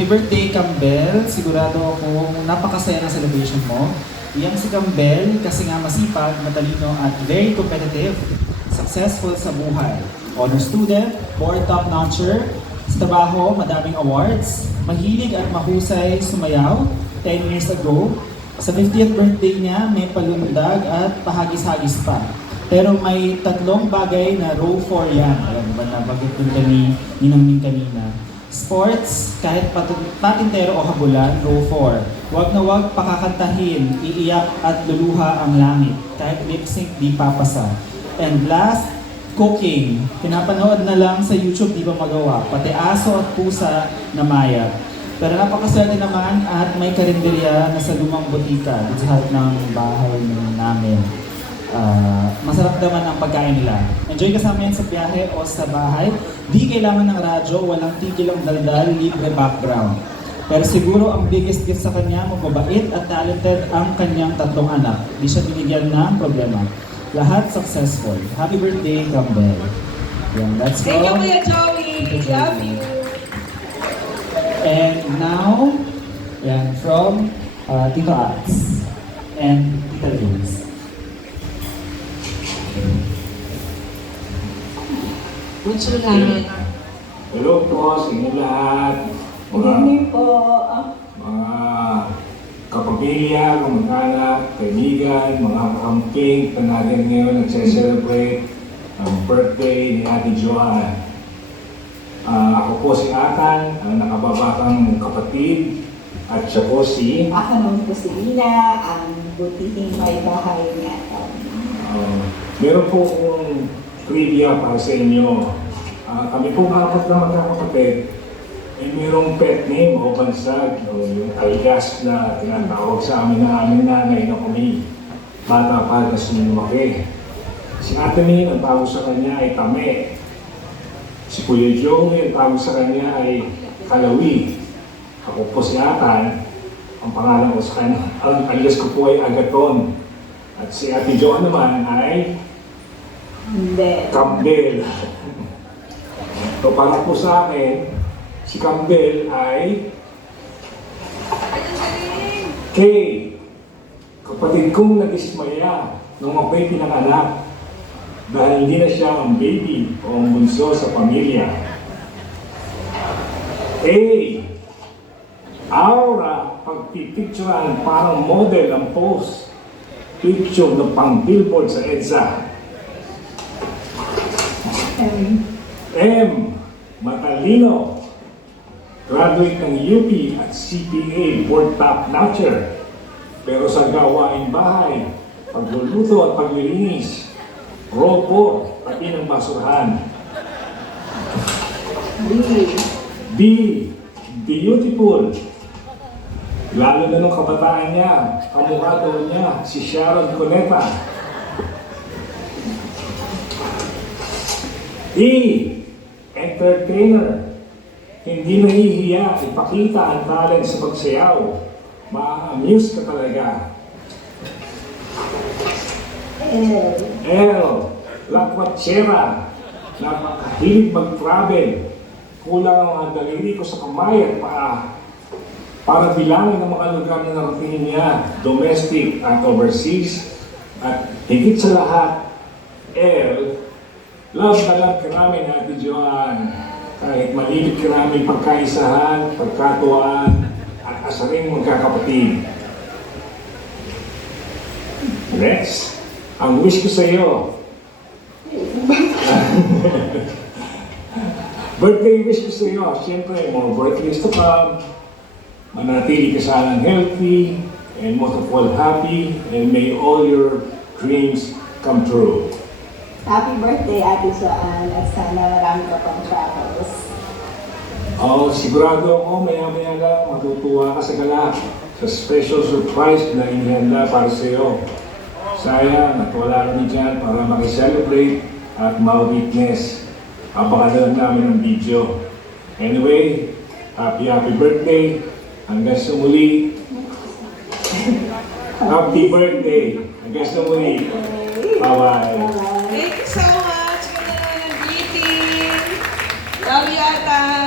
Happy birthday, Campbell. Sigurado akong napakasaya ng celebration mo. Iyang si Campbell kasi nga masipag, matalino at very competitive. Successful sa buhay. Honor student, board top-notcher. Sa trabaho, madaming awards. Mahilig at mahusay sumayaw 10 years ago. Sa 50th birthday niya, may palundag at pahagis-hagis pa. Pero may tatlong bagay na row 4 yan. Alam mo ba na bagay dun kami ninangmin kanina. Sports, kahit patintero o habulan, row 4. Huwag na huwag pakakantahin, iiyak at luluha ang langit. Kahit lip sync, di papasa. And last, cooking. Pinapanood na lang sa YouTube, di ba magawa. Pati aso at pusa na maya. Pero napakaswerte naman at may karinderya na sa lumang butika dito sa harap ng bahay namin. Masarap naman ang pagkain nila. Enjoy kasama yan sa biyahe o sa bahay. Di kailangan ng radyo, walang tigil ang daldal, libre background. Pero siguro ang biggest gift sa kanya, mababait at talented ang kanyang tatlong anak. Di siya binigyan ng problema. Lahat successful. Happy birthday, Campbell. Yan, that's Thank you, all. Kuya Joey. Love you. And now, yan, from Tito Ats and Tita Luz. Salamat. Hello po sa inyo lahat. Good evening po. Mga kapamilya, kamag-anak, kaibigan, mga kakamping na natin ngayon nagse-celebrate ang birthday ni Ate Joanne. Ako po si Atan, ang nakababatang kapatid, at siya po si... Ako naman po si Lina, ang butihing may bahay niya. Meron po akong trivia para sa inyo. Kami po apat na magkakapatid, mayroong pet name o bansag, o yung alias na tinatawag sa amin na aming nanay na kami bata pa na sinumaki. Si Ate Min, ang tawag sa kanya ay Tame. Si Kuya Joey, ang tawag sa kanya ay Kalawi. Ako po si Atan, ang pangalan ko sa kanya, ang alias ko po ay Agaton. At si Ate Jo naman ay Campbell. So para po sa akin, si Campbell ay Kay, kapatid kong nag-ismaya nung ako'y pinanganak dahil hindi na siya ang baby o ang bunso sa pamilya. A, Aura, pagpipicturean parang model ang pose. Picture na pang billboard sa EDSA. M, matalino. Graduate ng UP at CPA board top-notcher. Pero sa gawaing bahay, pagluluto at paglilinis, ropo, pati ng basurahan. B, beautiful. Lalo na nung kabataan niya, kamukha daw niya, si Sharon Cuneta. E, entertainer. Hindi nahihiya ipakita ang talent sa pagsayaw. Ma-amuse ka talaga. L, lakwatsera. Napakahilig mag-travel. Kulang ang mga daliri ko sa kamay at paa para bilangin ang mga lugar na narating niya, domestic at overseas. At higit sa lahat, L, love na love ka namin, Ate Joanne. Kahit malibit ka namin pagkaisahan, pagkatuwaan, at asaring magkakapatid. Next, ang wish ko sa iyo. Birthday wish ko sa iyo, siyempre, more birthdays to come. Manatili ka sanang healthy, and most of all, happy, and may all your dreams come true. Happy birthday, Ate Joanne, at sana marami ka pang travels. Sigurado ako, maya-maya lang, matutuwa ka sa galak, sa special surprise na inihanda para sa iyo. Sayang at wala kami dyan para makiselebrate at ma-witness. Abangan namin ang video. Anyway, happy birthday. Hanggang sa muli. Happy birthday. Hanggang sa muli. Bye-bye. Thank you so much for the greeting. Love you, Atan.